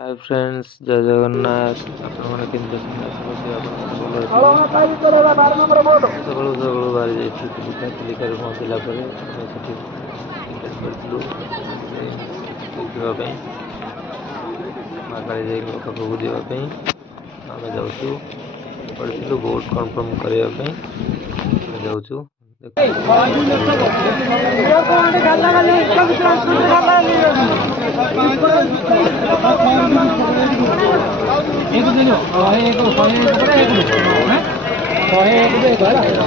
Hi friends, जय जगन्नाथ। आपने केमती अछंती? आशा करछि आपन भलो अछिबे। सकाळू सकाळू बाहरी जाइथिलु चिलिका। चिलिकाରେ पହଞ୍ଚିଲା ପରେ ଆମେ ସେଠି ଟିକେଟ୍ କରିଥିଲୁ ଗୋଟେ ଦେଖିବା ପାଇଁ, ମା କାଳିଜାଇଙ୍କ ପାଖକୁ ଯିବା ପାଇଁ। ଆମେ ଯାଉଛୁ, କରିଥିଲୁ ବୋଟ୍ କନଫର୍ମ କରିବା ପାଇଁ ଆମେ ଯାଉଛୁ। ପହଞ୍ଚିଲୁ, ବାହାରିଲୁ।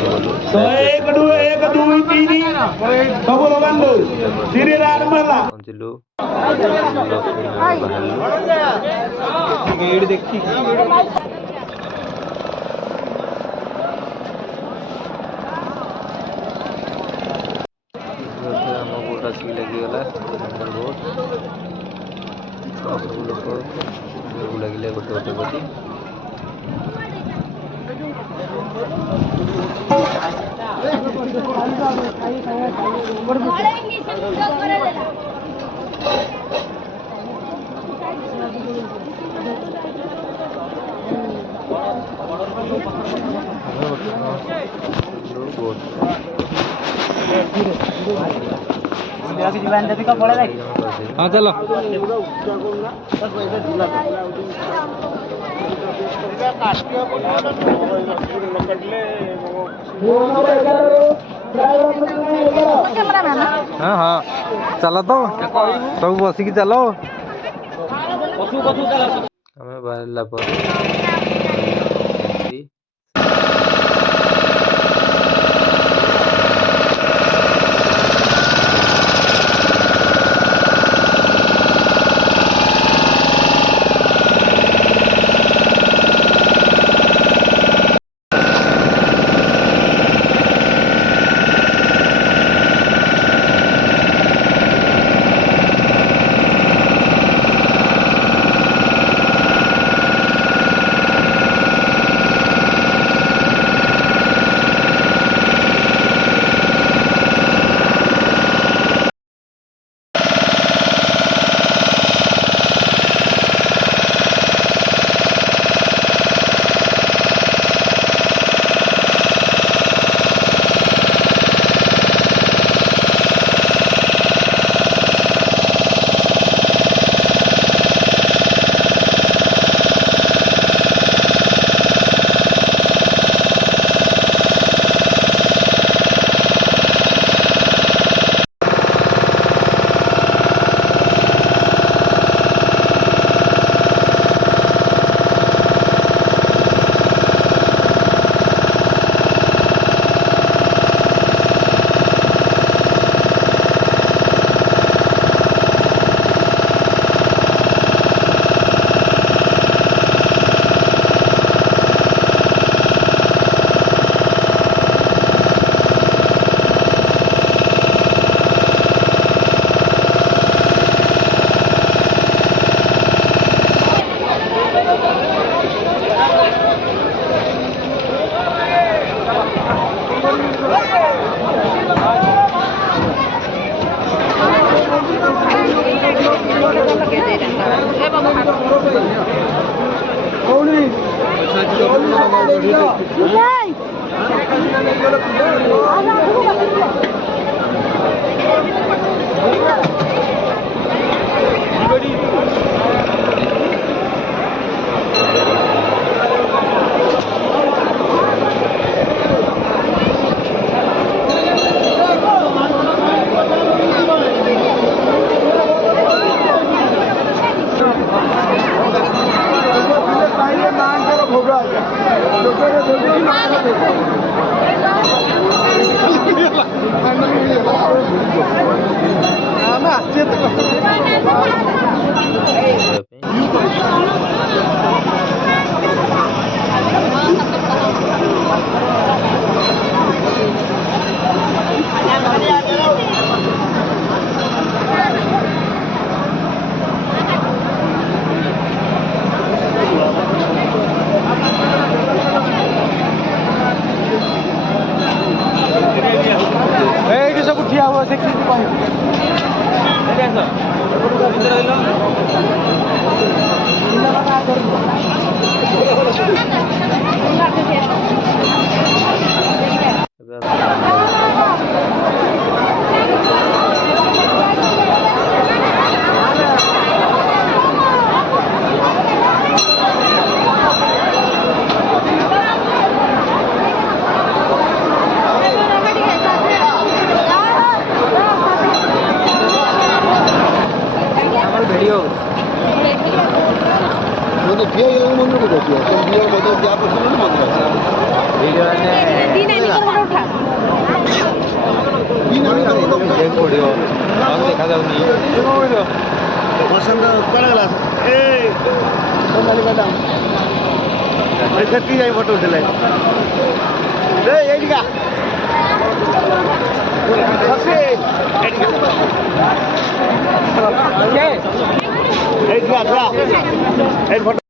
ଆମ ବୋଟ୍ ଆସିକି ଲାଗିଗଲା, 2 ନମ୍ବର ବୋଟ୍। ସବୁ ଲୋକ ବୁଲିବାକୁ ଲାଗିଲେ ଗୋଟେ ଗୋଟେ କରି। हाँ चलो। हाँ हाँ चलो तो सब बसिकी चलो। हमें बाहर ମନ୍ଦିର କୋଉଠି ଅଛି ମନ୍ଦିର ଯାହା ପଛରେ ମନ୍ଦିର ଅଛି ପଡ଼ିବ ଦେଖାଯାଉନି ବସନ୍ତ କୁଆଡ଼େ ଗଲା ସେତିକି ଯାଇ ଫଟୋ ଉଠେଇଲେ ଏଇଠିକା ଏଇଠିକା